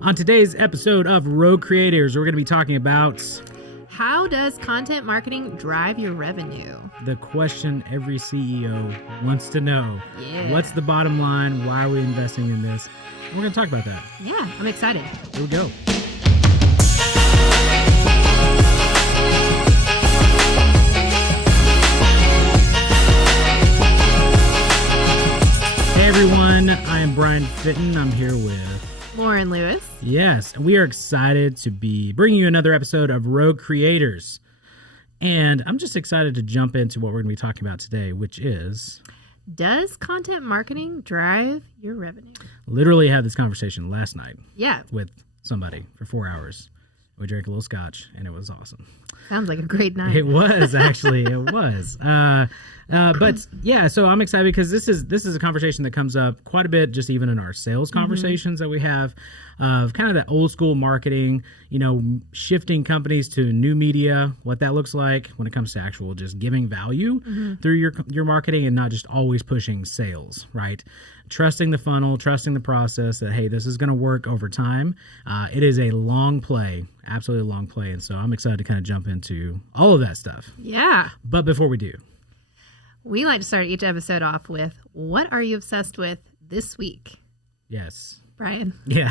On today's episode of Rogue Creators, we're going to be talking about how does content marketing drive your revenue? The question every CEO wants to know. Yeah. What's the bottom line? Why are we investing in this? And we're going to talk about that. Yeah, I'm excited. Here we go. Hey everyone, I am Brian Fitton. I'm here with Loren Lewis. Yes, we are excited to be bringing you another episode of Rogue Creators. And I'm just excited to jump into what we're going to be talking about today, which is... Does content marketing drive your revenue? Literally had this conversation last night. Yeah. With somebody for 4 hours. We drank a little scotch, and it was awesome. Sounds like a great night. It was, actually. It was. But, yeah, so I'm excited because this is a conversation that comes up quite a bit, just even in our sales conversations that we have, of kind of that old school marketing, shifting companies to new media, what that looks like when it comes to actual just giving value through your marketing and not just always pushing sales, right? Trusting the funnel, trusting the process that, hey, this is going to work over time. It is a long play, absolutely a long play. And so I'm excited to kind of jump into all of that stuff. Yeah. But before we do, we like to start each episode off with, what are you obsessed with this week? Yes. Brian. Yeah.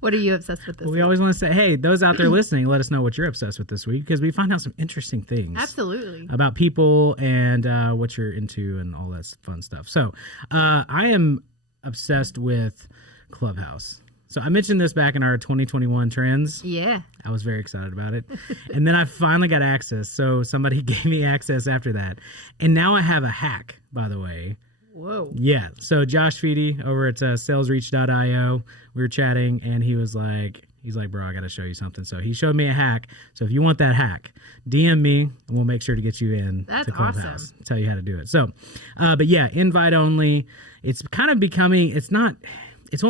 What are you obsessed with this week? We always want to say, hey, those out there listening, let us know what you're obsessed with this week, because we find out some interesting things. Absolutely. About people and what you're into and all that fun stuff. So I am obsessed with Clubhouse. So I mentioned this back in our 2021 trends. Yeah. I was very excited about it. And then I finally got access. So somebody gave me access after that. And now I have a hack, by the way. Whoa. Yeah. So Josh Feedy over at salesreach.io, we were chatting and he's like, bro, I got to show you something. So he showed me a hack. So if you want that hack, DM me and we'll make sure to get you in to Clubhouse. Awesome. Tell you how to do it. So, but yeah, invite only. It's kind of becoming, it's one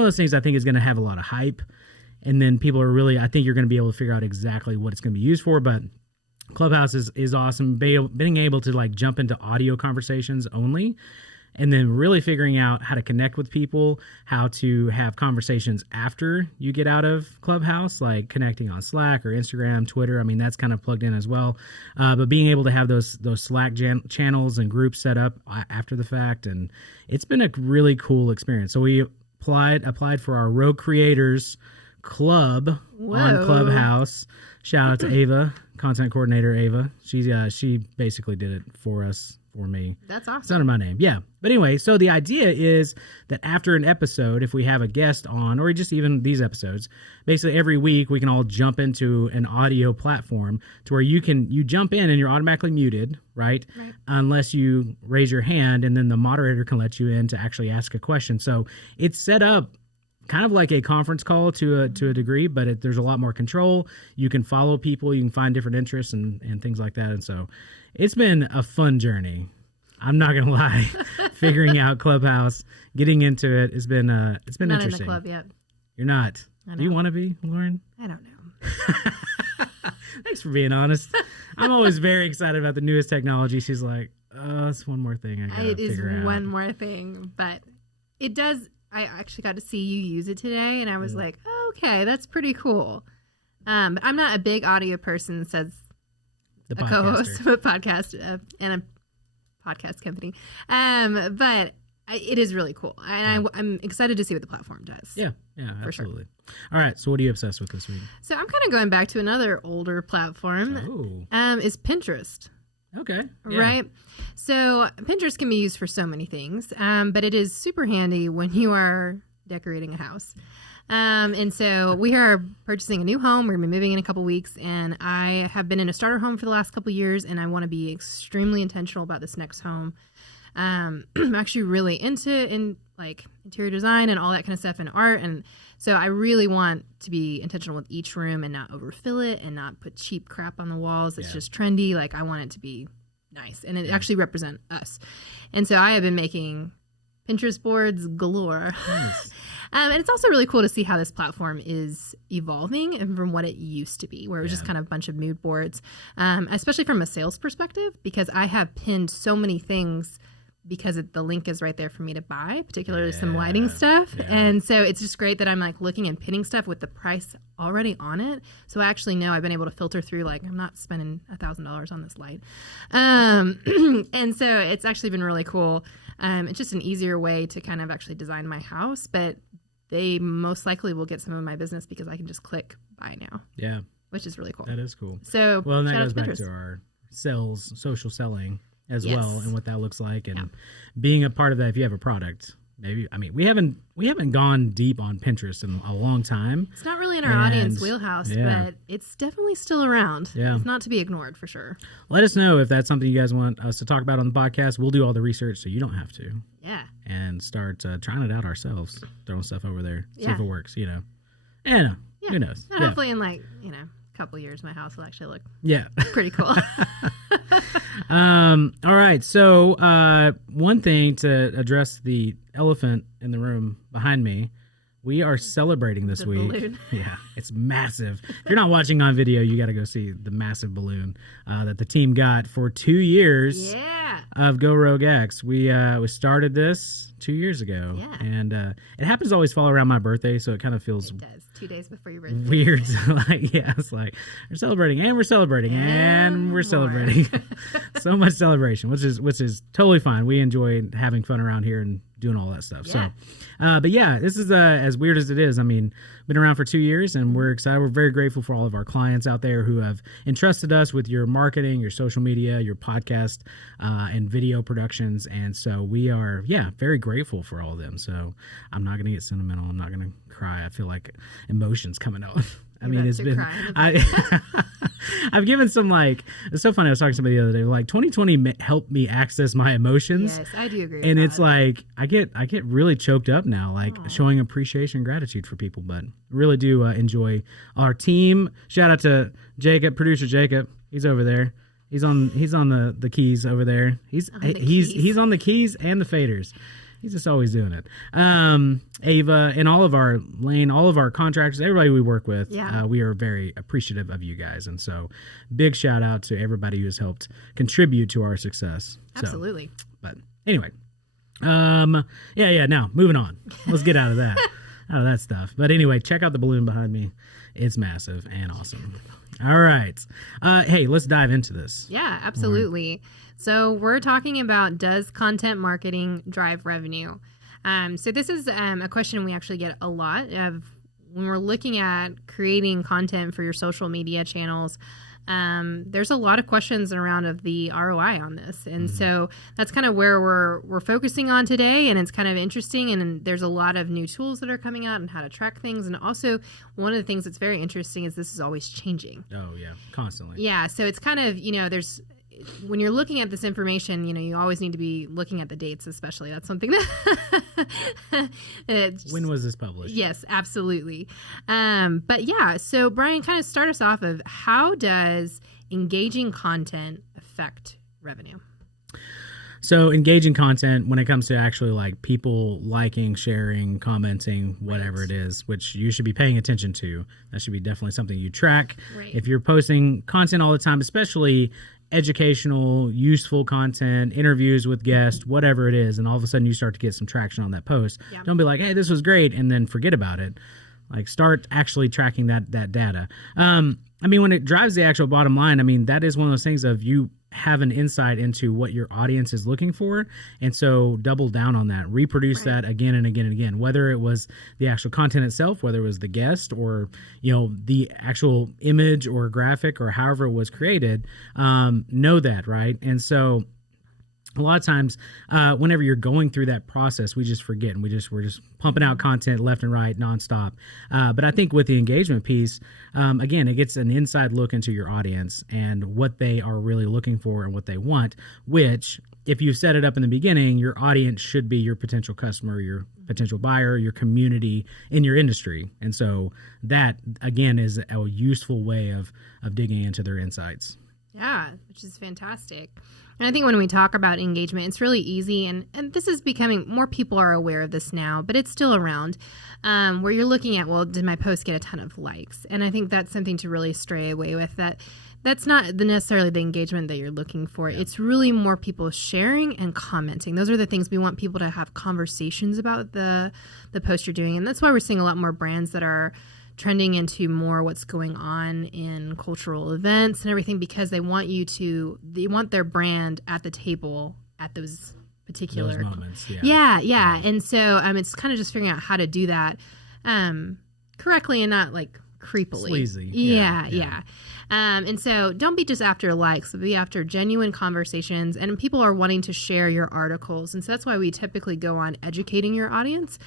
of those things I think is going to have a lot of hype. And then people are really, I think you're going to be able to figure out exactly what it's going to be used for. But Clubhouse is awesome. Being able to like jump into audio conversations only. And then really figuring out how to connect with people, how to have conversations after you get out of Clubhouse, like connecting on Slack or Instagram, Twitter. I mean, that's kind of plugged in as well. But being able to have those Slack channels and groups set up after the fact. And it's been a really cool experience. So we applied for our Rogue Creators Club on Clubhouse. Shout out to Ava, content coordinator Ava. She basically did it for me. That's awesome. It's under my name. Yeah. But anyway, so the idea is that after an episode, if we have a guest on, or just even these episodes, basically every week we can all jump into an audio platform to where you jump in and you're automatically muted, right? Unless you raise your hand, and then the moderator can let you in to actually ask a question. So it's set up kind of like a conference call to a degree, but there's a lot more control. You can follow people, you can find different interests and things like that. And so it's been a fun journey. I'm not gonna lie. Figuring out Clubhouse, getting into it, it's been interesting. Not in the club yet. You're not. Do you want to be, Lauren? I don't know. Thanks for being honest. I'm always very excited about the newest technology. She's like, it's one more thing I gotta figure out. It is one more thing, but it does. I actually got to see you use it today, and I was like, oh, okay, that's pretty cool. But I'm not a big audio person, says the co-host of a podcast and a podcast company. But it is really cool. And I'm excited to see what the platform does. Yeah, absolutely. Sure. All right, so what are you obsessed with this week? So I'm kind of going back to another older platform. Is Pinterest. Okay. Yeah. Right. So Pinterest can be used for so many things, but it is super handy when you are decorating a house. And so we are purchasing a new home. We're going to be moving in a couple weeks, and I have been in a starter home for the last couple years, and I want to be extremely intentional about this next home. I'm actually really into like interior design and all that kind of stuff and art, and so I really want to be intentional with each room and not overfill it and not put cheap crap on the walls. It's just trendy. Like I want it to be nice and it actually represent us. And so I have been making Pinterest boards galore. Nice. And it's also really cool to see how this platform is evolving and from what it used to be, where it was just kind of a bunch of mood boards, especially from a sales perspective, because I have pinned so many things because the link is right there for me to buy, particularly some lighting stuff. Yeah. And so it's just great that I'm like looking and pinning stuff with the price already on it. So I actually know I've been able to filter through, like, I'm not spending $1,000 on this light. And so it's actually been really cool. It's just an easier way to kind of actually design my house, but they most likely will get some of my business because I can just click buy now. Yeah. Which is really cool. That is cool. So, well, and that shout out goes to back Pinterest. to our social selling as Yes. well, and what that looks like, and being a part of that. If you have a product, maybe, I mean, we haven't gone deep on Pinterest in a long time. It's not really in our audience wheelhouse, but it's definitely still around. Yeah. It's not to be ignored for sure. Let us know if that's something you guys want us to talk about on the podcast. We'll do all the research so you don't have to. Yeah. And start trying it out ourselves, throwing stuff over there, see if Yeah. it works, you know. And who knows? And hopefully in like, a couple of years, my house will actually look Yeah. pretty cool. All right. So one thing to address the elephant in the room behind me, we are celebrating this week. Balloon. Yeah, it's massive. If you're not watching on video, you got to go see the massive balloon that the team got for 2 years of Go Rogue X. We started this 2 years ago, and it happens to always fall around my birthday, so it kind of feels It does. 2 days before your birthday. weird. It's like we're celebrating and we're celebrating and we're celebrating. So much celebration, which is totally fine. We enjoy having fun around here and doing all that stuff. Yeah. So, but yeah, this is as weird as it is. I mean, been around for 2 years, and we're excited. We're very grateful for all of our clients out there who have entrusted us with your marketing, your social media, your podcast, and video productions. And so we are, very grateful for all of them. So I'm not going to get sentimental. I'm not going to cry. I feel like emotions coming out. I mean, it's been, I've given some, like, it's so funny. I was talking to somebody the other day, like 2020 helped me access my emotions. Yes, I do agree. And with it's that. like, I get really choked up now, like showing appreciation and gratitude for people, but really do enjoy our team. Shout out to Jacob, producer Jacob. He's over there. He's on the keys over there. He's on the keys and the faders. He's just always doing it. Ava and all of our contractors, everybody we work with, we are very appreciative of you guys. And so big shout out to everybody who has helped contribute to our success. Absolutely. So, but anyway, now moving on. Let's get out of that stuff. But anyway, check out the balloon behind me. It's massive and awesome. All right. Hey, let's dive into this. Yeah, absolutely. So we're talking about, does content marketing drive revenue? So this is a question we actually get a lot of when we're looking at creating content for your social media channels. There's a lot of questions around of the ROI on this. And so that's kind of where we're focusing on today. And it's kind of interesting. And there's a lot of new tools that are coming out and how to track things. And also one of the things that's very interesting is this is always changing. Oh, yeah. Constantly. Yeah. So it's kind of, when you're looking at this information, you always need to be looking at the dates, especially. That's something that... When was this published? Yes, absolutely. But yeah, so Bryan, kind of start us off of, how does engaging content affect revenue? So engaging content, when it comes to actually like people liking, sharing, commenting, whatever it is, which you should be paying attention to, that should be definitely something you track. Right. If you're posting content all the time, especially educational, useful content, interviews with guests, whatever it is, and all of a sudden you start to get some traction on that post, don't be like, hey, this was great, and then forget about it. Like, start actually tracking that data. I mean, when it drives the actual bottom line, I mean, that is one of those things of you have an insight into what your audience is looking for, and so double down on that, reproduce that again and again and again, whether it was the actual content itself, whether it was the guest, or the actual image or graphic, or however it was created. Know that, right? And so a lot of times whenever you're going through that process, we just forget, and we're just pumping out content left and right nonstop. But I think with the engagement piece, again, it gets an inside look into your audience and what they are really looking for and what they want, which, if you set it up in the beginning, your audience should be your potential customer, your potential buyer, your community in your industry. And so that, again, is a useful way of digging into their insights. Yeah, which is fantastic. And I think when we talk about engagement, it's really easy, and this is becoming, more people are aware of this now, but it's still around, where you're looking at, well, did my post get a ton of likes? And I think that's something to really stray away with, that That's not necessarily the engagement that you're looking for. Yeah. It's really more people sharing and commenting. Those are the things we want people to have conversations about the post you're doing. And that's why we're seeing a lot more brands that are trending into more what's going on in cultural events and everything, because they want their brand at the table at those particular moments. Yeah. And so it's kind of just figuring out how to do that correctly and not like creepily. Sleazy. Yeah. And so don't be just after likes, but be after genuine conversations. And people are wanting to share your articles. And so that's why we typically go on educating your audience,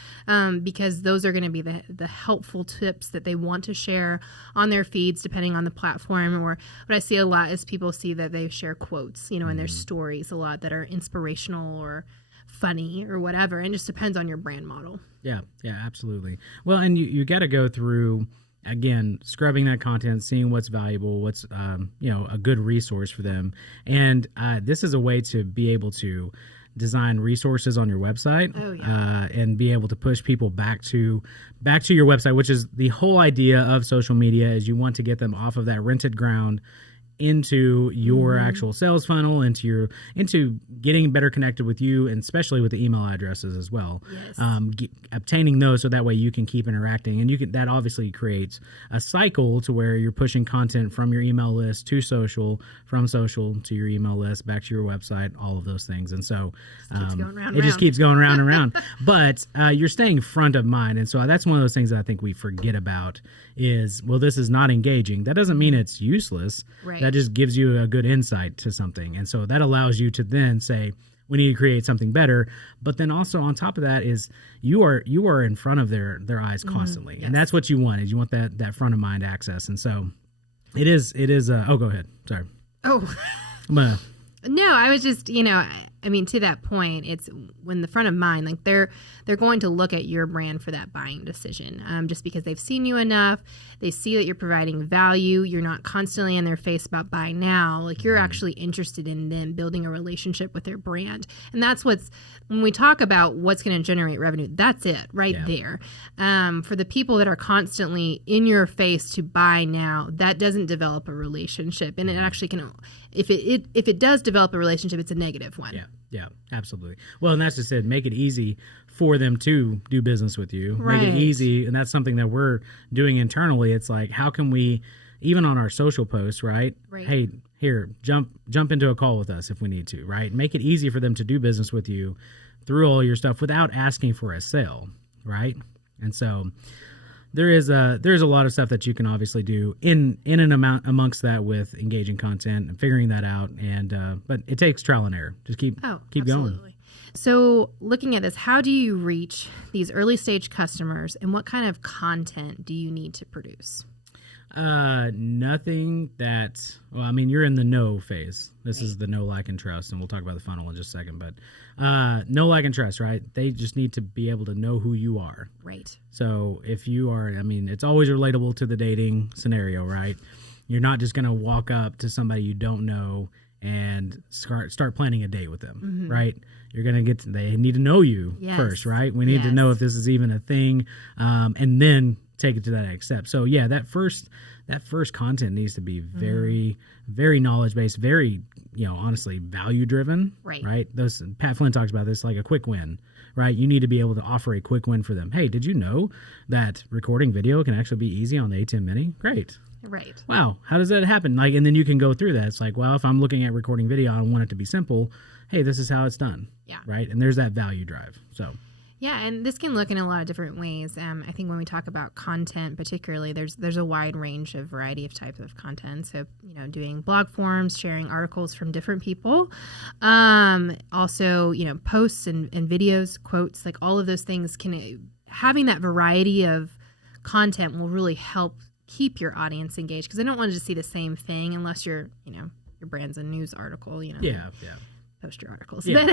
because those are going to be the helpful tips that they want to share on their feeds, depending on the platform. Or what I see a lot is people see that they share quotes, in their stories a lot that are inspirational or funny or whatever. And it just depends on your brand model. Yeah, absolutely. Well, and you got to go through, again, scrubbing that content, seeing what's valuable, what's a good resource for them. And this is a way to be able to design resources on your website. And be able to push people back to your website, which is the whole idea of social media, is you want to get them off of that rented ground into your actual sales funnel, into getting better connected with you, and especially with the email addresses as well. Yes. Obtaining those so that way you can keep interacting, and that obviously creates a cycle to where you're pushing content from your email list to social, from social to your email list, back to your website, all of those things. And so it just keeps going round and round. But you're staying front of mind, and so that's one of those things that I think we forget about is, well, this is not engaging. That doesn't mean it's useless. Right. That just gives you a good insight to something. And so that allows you to then say, we need to create something better. But then also on top of that is you are in front of their eyes constantly. Yes. And that's what you want, is you want that front of mind access. And so it is go ahead. Sorry. Oh, no, I was just, to that point, it's when the front of mind, like they're going to look at your brand for that buying decision, just because they've seen you enough. They see that you're providing value. You're not constantly in their face about buy now. Like you're actually interested in them building a relationship with their brand. And that's when we talk about what's going to generate revenue, that's it right there. For the people that are constantly in your face to buy now, that doesn't develop a relationship. And it actually can, if it does develop a relationship, it's a negative one. Yeah, absolutely. Well, and that's just it. Make it easy for them to do business with you. Right. Make it easy, and that's something that we're doing internally. It's like, how can we, even on our social posts, right? Hey, here, jump into a call with us if we need to, right? Make it easy for them to do business with you through all your stuff without asking for a sale, right? And so there's a lot of stuff that you can obviously do in an amount amongst that with engaging content and figuring that out. And but it takes trial and error. Just keep going. So looking at this, how do you reach these early stage customers, and what kind of content do you need to produce? Nothing that, you're in the know phase. This is the know, like, and trust, and we'll talk about the funnel in just a second, but know, like, and trust, right? They just need to be able to know who you are. Right. So if you are, it's always relatable to the dating scenario, right? You're not just going to walk up to somebody you don't know and start planning a date with them, right? You're going to they need to know you first, right? We need to know if this is even a thing, and then take it to that next step. So that first content needs to be very, very knowledge based, very, honestly, value driven, right? Pat Flynn talks about this, like a quick win, right? You need to be able to offer a quick win for them. Hey, did you know that recording video can actually be easy on the A10 Mini? Great. Right. Wow. How does that happen? Like, and then you can go through that. It's like, well, if I'm looking at recording video, I want it to be simple. Hey, this is how it's done. Yeah. Right. And there's that value drive. So. Yeah, and this can look in a lot of different ways. I think when we talk about content, particularly, there's a wide range of variety of types of content. So, doing blog forums, sharing articles from different people, also, posts and videos, quotes, like all of those things having that variety of content will really help keep your audience engaged, because they don't want to just see the same thing unless your brand's a news article. Yeah. Post your articles. Yeah,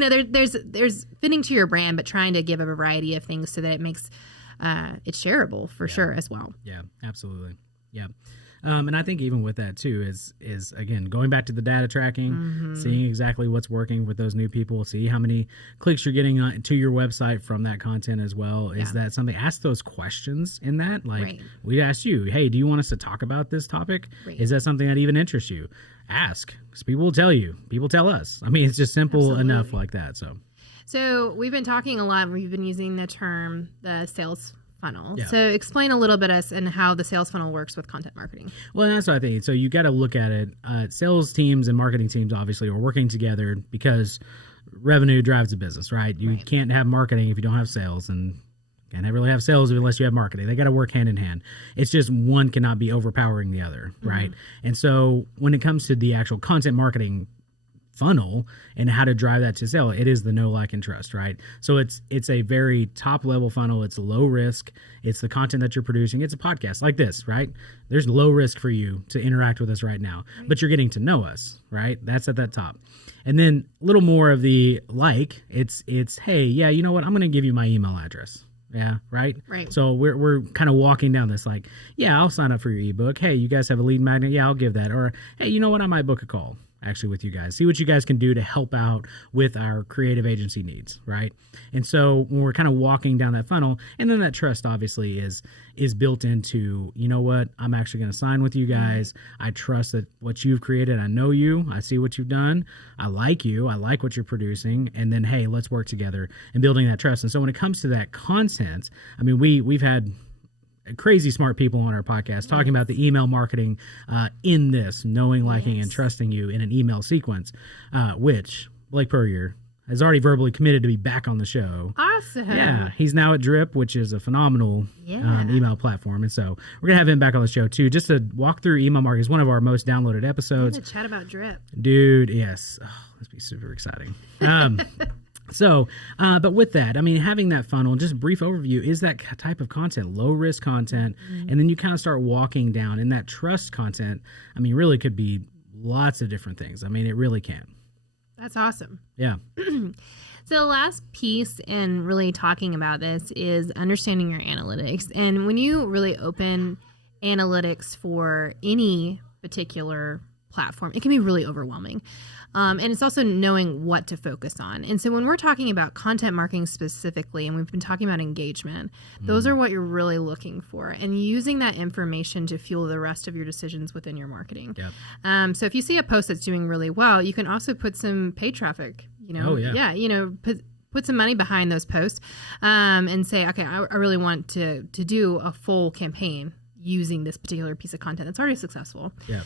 but, there's fitting to your brand, but trying to give a variety of things so that it makes it shareable for sure as well. Yeah, absolutely. Yeah. And I think even with that too is again going back to the data tracking, seeing exactly what's working with those new people, see how many clicks you're getting to your website from that content as well. Is that something? Ask those questions in that. Like we asked you, hey, do you want us to talk about this topic? Is that something that even interests you? Ask, because people will tell you. People tell us. I mean, it's just simple enough like that. So we've been talking a lot. We've been using the term the sales funnel. Yeah. So explain a little bit us and how the sales funnel works with content marketing. Well, that's what I think. So you got to look at it. Sales teams and marketing teams obviously are working together because revenue drives a business, right? You can't have marketing if you don't have sales, and can't really have sales unless you have marketing. They got to work hand in hand. It's just one cannot be overpowering the other, right? And so when it comes to the actual content marketing funnel and how to drive that to sale, it is the know, like, and trust, right? So it's a very top level funnel. It's low risk. It's the content that you're producing. It's a podcast like this, right? There's low risk for you to interact with us right now, but you're getting to know us, right? That's at that top. And then a little more of the like, it's hey, yeah, you know what? I'm going to give you my email address. Yeah, right? So we're kind of walking down this like, yeah, I'll sign up for your ebook. Hey, you guys have a lead magnet? Yeah, I'll give that. Or, hey, you know what? I might book a call actually with you guys. See what you guys can do to help out with our creative agency needs, right? And so when we're kind of walking down that funnel, and then that trust obviously is built into, you know what, I'm actually going to sign with you guys. I trust that what you've created, I know you, I see what you've done, I like you, I like what you're producing, and then, hey, let's work together in building that trust. And so when it comes to that content, I mean, we've had crazy smart people on our podcast talking about the email marketing in this knowing, liking, and trusting you in an email sequence, which Blake Puryear has already verbally committed to be back on the show. Awesome. Yeah, he's now at Drip, which is a phenomenal email platform, and so we're gonna have him back on the show too, just to walk through email marketing. It's one of our most downloaded episodes. Chat about Drip, dude. Yes, this be super exciting. So, but with that, I mean, having that funnel, just brief overview, is that type of content, low risk content, and then you kind of start walking down, and that trust content, I mean, really could be lots of different things. I mean, it really can. That's awesome. Yeah. So the last piece in really talking about this is understanding your analytics. And when you really open analytics for any particular platform, it can be really overwhelming. And it's also knowing what to focus on. And so when we're talking about content marketing specifically, and we've been talking about engagement, those are what you're really looking for, and using that information to fuel the rest of your decisions within your marketing. Yep. So if you see a post that's doing really well, you can also put some paid traffic, put some money behind those posts, and say, okay, I really want to do a full campaign using this particular piece of content that's already successful. Yeah.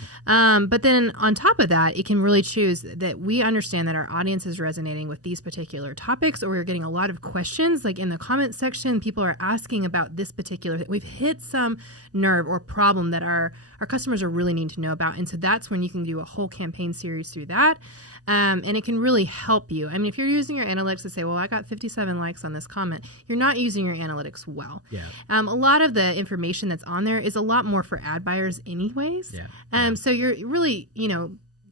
But then on top of that, it can really choose that we understand that our audience is resonating with these particular topics, or we're getting a lot of questions, like in the comment section, people are asking about this particular, we've hit some nerve or problem that our customers are really needing to know about. And so that's when you can do a whole campaign series through that. And it can really help you. I mean, if you're using your analytics to say, well, I got 57 likes on this comment, you're not using your analytics well. Yeah. A lot of the information that's on there is a lot more for ad buyers anyways. Yeah. So you're really,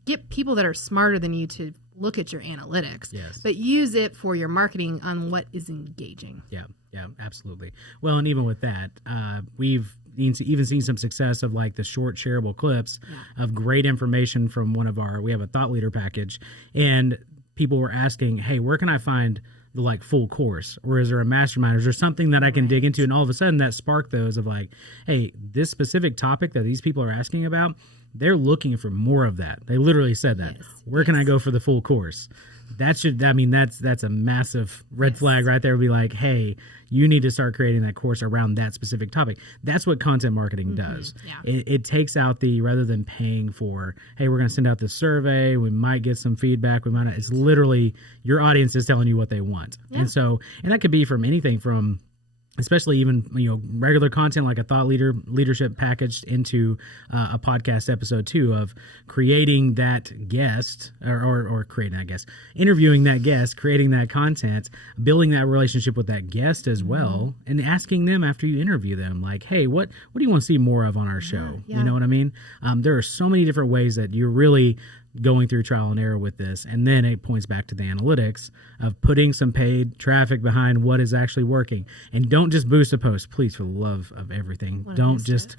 get people that are smarter than you to look at your analytics, but use it for your marketing on what is engaging. Yeah, absolutely. Well, and even with that, we've even seen some success of like the short shareable clips of great information from we have a thought leader package, and people were asking, hey, where can I find the like full course, or is there a mastermind, or is there something that I can dig into? And all of a sudden that sparked those of like, hey, this specific topic that these people are asking about, they're looking for more of that. They literally said that. Where can I go for the full course? That's a massive red flag right there. Be like, hey, you need to start creating that course around that specific topic. That's what content marketing does. It takes out rather than paying for, hey, we're going to send out this survey, we might get some feedback, we might not. It's literally your audience is telling you what they want. And that could be from anything from, especially even regular content like a thought leadership packaged into a podcast episode too, of creating that guest or creating that guest, interviewing that guest, creating that content, building that relationship with that guest as well, and asking them after you interview them, like, hey, what do you want to see more of on our show? You know what I mean? There are so many different ways that you're really going through trial and error with this, and then it points back to the analytics of putting some paid traffic behind what is actually working. And don't just boost a post, please, for the love of everything. Don't just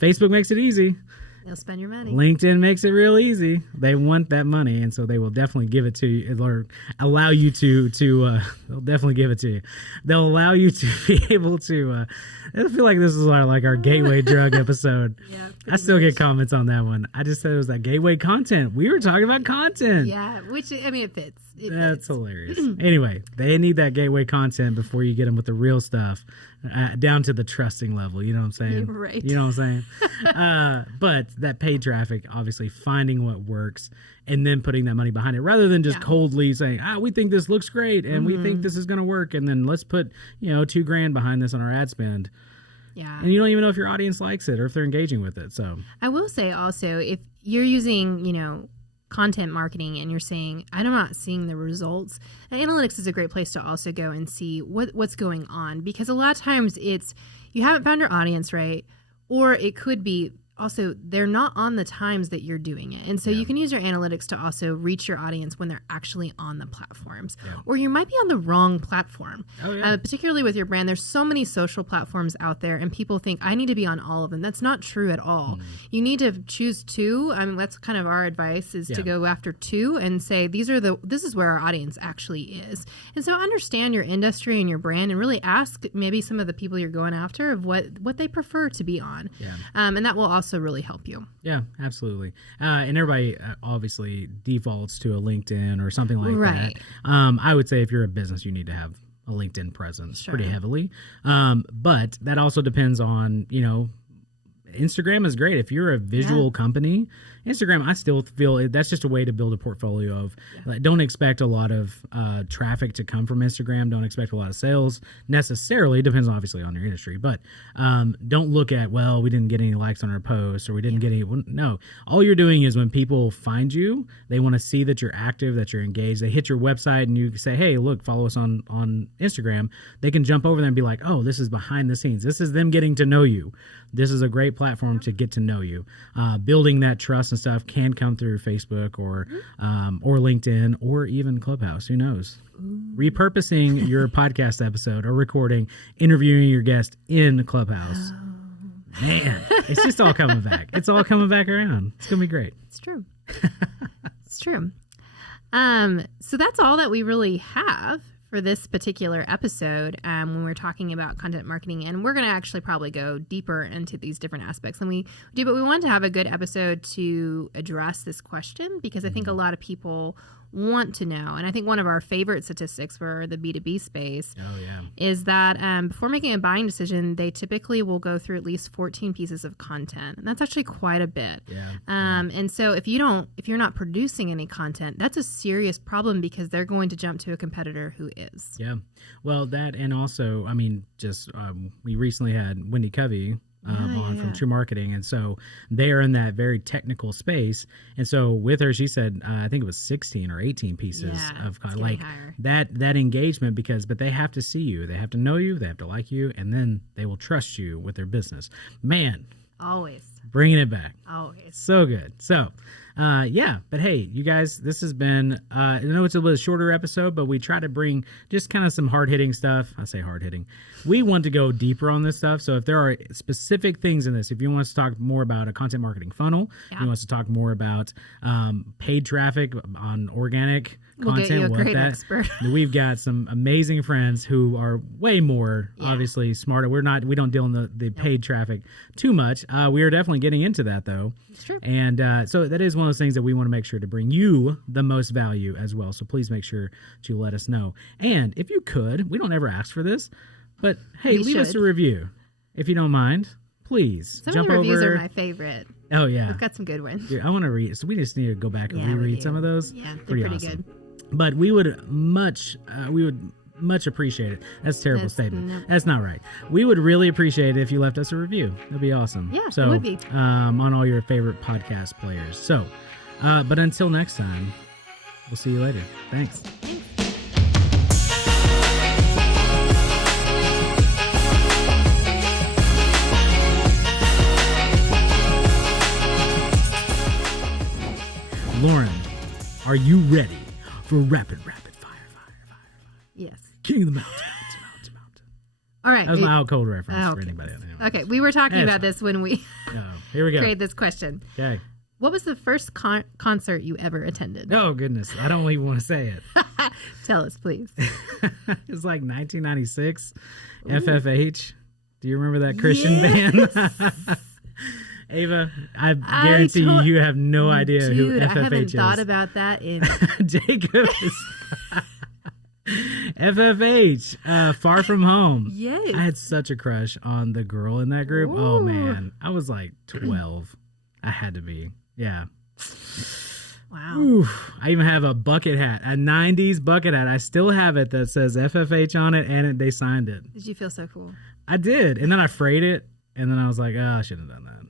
Facebook makes it easy. They'll spend your money. LinkedIn makes it real easy. They want that money, and so they will definitely give it to you, or allow you to. They'll definitely give it to you. They'll allow you to be able to. I feel like this is our gateway drug episode. Yeah, I still get comments on that one. I just said it was that gateway content. We were talking about content. Yeah, which it fits. That's hilarious. Anyway, they need that gateway content before you get them with the real stuff, down to the trusting level. You know what I'm saying? Right. You know what I'm saying? But that paid traffic, obviously finding what works and then putting that money behind it, rather than just coldly saying, we think this looks great and we think this is going to work, and then let's put $2,000 behind this on our ad spend. Yeah. And you don't even know if your audience likes it or if they're engaging with it. So I will say also, if you're using, content marketing and you're saying, I'm not seeing the results, analytics is a great place to also go and see what's going on, because a lot of times it's you haven't found your audience right, or it could be also they're not on the times that you're doing it. And so you can use your analytics to also reach your audience when they're actually on the platforms. Yeah. Or you might be on the wrong platform. Oh, yeah. Particularly with your brand, there's so many social platforms out there, and people think I need to be on all of them. That's not true at all. You need to choose two. I mean, that's kind of our advice, is to go after two and say this is where our audience actually is. And so understand your industry and your brand, and really ask maybe some of the people you're going after of what they prefer to be on. Yeah. And that will also really help you. Yeah, absolutely. And everybody obviously defaults to a LinkedIn or something like that. I would say if you're a business, you need to have a LinkedIn presence pretty heavily. But that also depends on, Instagram is great. If you're a visual company, Instagram, I still feel that's just a way to build a portfolio of, don't expect a lot of traffic to come from Instagram. Don't expect a lot of sales necessarily. Depends obviously on your industry, but don't look at, we didn't get any likes on our post, or we didn't get any. No, all you're doing is when people find you, they want to see that you're active, that you're engaged. They hit your website and you say, hey, look, follow us on Instagram. They can jump over there and be like, oh, this is behind the scenes. This is them getting to know you. This is a great platform to get to know you. Building that trust and stuff can come through Facebook or LinkedIn or even Clubhouse. Who knows? Repurposing your podcast episode or recording, interviewing your guest in Clubhouse. Man, it's just all coming back. It's all coming back around. It's going to be great. It's true. It's true. So that's all that we really have for this particular episode when we're talking about content marketing. And we're going to actually probably go deeper into these different aspects than we do. But we wanted to have a good episode to address this question, because I think a lot of people want to know. And I think one of our favorite statistics for the B2B space is that before making a buying decision, they typically will go through at least 14 pieces of content. And that's actually quite a bit. And so if you're not producing any content, that's a serious problem, because they're going to jump to a competitor who is. Yeah. Well, that, and also, I mean, just we recently had Wendy Covey from True Marketing, and so they are in that very technical space. And so with her, she said I think it was 16 or 18 pieces of like that engagement, but they have to see you, they have to know you, they have to like you, and then they will trust you with their business. Man, always bringing it back. Always so good. So but hey, you guys, this has been I know it's a little shorter episode, but we try to bring just kind of some hard-hitting stuff. I say hard-hitting. We want to go deeper on this stuff. So if there are specific things in this, if you want us to talk more about a content marketing funnel, you want us to talk more about paid traffic on organic content, get you a great expert. We've got some amazing friends who are way more obviously smarter. We don't deal in the paid traffic too much. We are definitely getting into that though. It's true. And so that is one of those things that we want to make sure to bring you the most value as well. So please make sure to let us know. And if you could, we don't ever ask for this, but hey, leave us a review if you don't mind. Please some of the reviews are my favorite. Oh yeah, we've got some good ones. Dude, I want to read. So we just need to go back and reread some of those. Yeah, they're pretty awesome. good. But we would much appreciate it. That's a terrible statement. No. That's not right. We would really appreciate it if you left us a review. That'd be awesome. Yeah, so, it would be. On all your favorite podcast players. So, but until next time, we'll see you later. Thanks. Loren, are you ready for rapid fire? Yes. King of the mountain. All right. That was my out cold reference for okay. anybody. Anyway. Okay, we were talking about fine. this when we Here we go. created this question. Okay. What was the first concert you ever attended? Oh, goodness. I don't even want to say it. Tell us, please. It's like 1996, FFH. Do you remember that Christian band? Ava, I guarantee you have no idea who FFH is. I haven't thought about that in... Jacob is... FFH, Far From Home. Yes. I had such a crush on the girl in that group. Ooh. Oh, man. I was like 12. I had to be. Yeah. Wow. Oof. I even have a bucket hat, a 90s bucket hat. I still have it that says FFH on it, and they signed it. Did you feel so cool? I did. And then I frayed it, and then I was like, oh, I shouldn't have done that.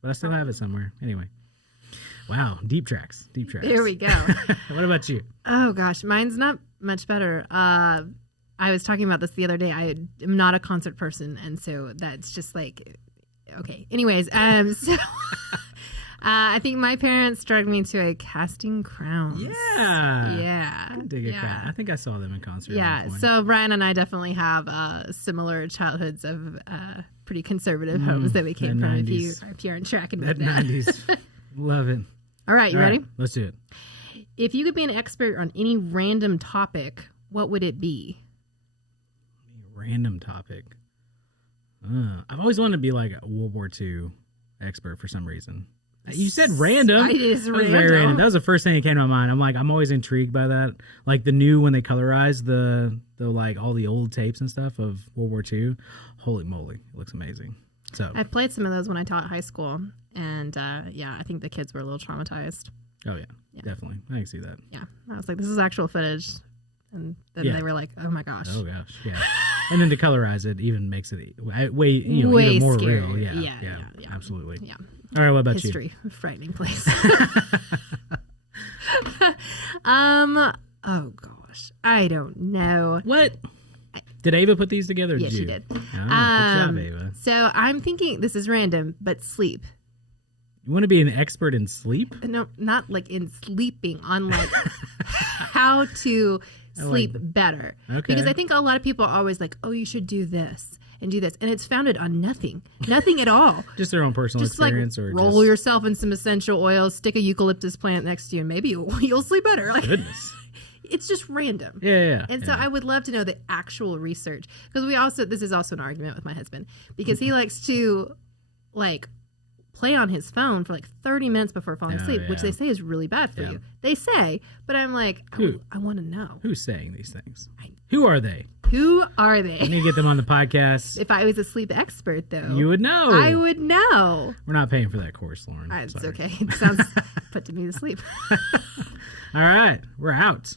But I still have it somewhere. Anyway. Wow. Deep tracks. Deep tracks. There we go. What about you? Oh, gosh. Mine's not much better. I was talking about this the other day. I am not a concert person, and so that's just like, okay. Anyways, so I think my parents dragged me to a Casting Crowns. Yeah. Yeah. I can dig it. I think I saw them in concert. Yeah. So Bryan and I definitely have similar childhoods of pretty conservative homes that we came from. If you aren't tracking with that. 90s. Love it. All right. You ready? Let's do it. If you could be an expert on any random topic, what would it be? Random topic. I've always wanted to be like a World War II expert for some reason. You said random. It is That was random. very random. That was the first thing that came to my mind. I'm always intrigued by that. Like the new when they colorize the like all the old tapes and stuff of World War II. Holy moly, it looks amazing. So I played some of those when I taught high school, and I think the kids were a little traumatized. oh yeah, definitely. I can see that. Yeah, I was like, this is actual footage, and then they were like, oh my gosh. Oh gosh, yeah. And then to colorize it even makes it way even more scarier. real. Yeah, absolutely. Yeah. All right, what about History, a frightening place. Oh gosh, I don't know. What? Did Ava put these together? Yes, you? she did. Oh, good job, Ava. So I'm thinking this is random, but sleep. You want to be an expert in sleep? No, not like in sleeping, on like how to sleep better. Okay. Because I think a lot of people are always like, oh, you should do this and do this. And it's founded on nothing at all. Just their own personal Just like experience, or roll yourself in some essential oils, stick a eucalyptus plant next to you, and maybe you'll sleep better. Like, goodness. It's just random. Yeah. And so I would love to know the actual research, because this is also an argument with my husband, because he likes to like play on his phone for like 30 minutes before falling asleep, which they say is really bad for you. They say, but I'm like, I want to know. Who's saying these things? Who are they? Who are they? I need to get them on the podcast. If I was a sleep expert, though, you would know. I would know. We're not paying for that course, Lauren. It's okay. It sounds put to me to sleep. All right. We're out.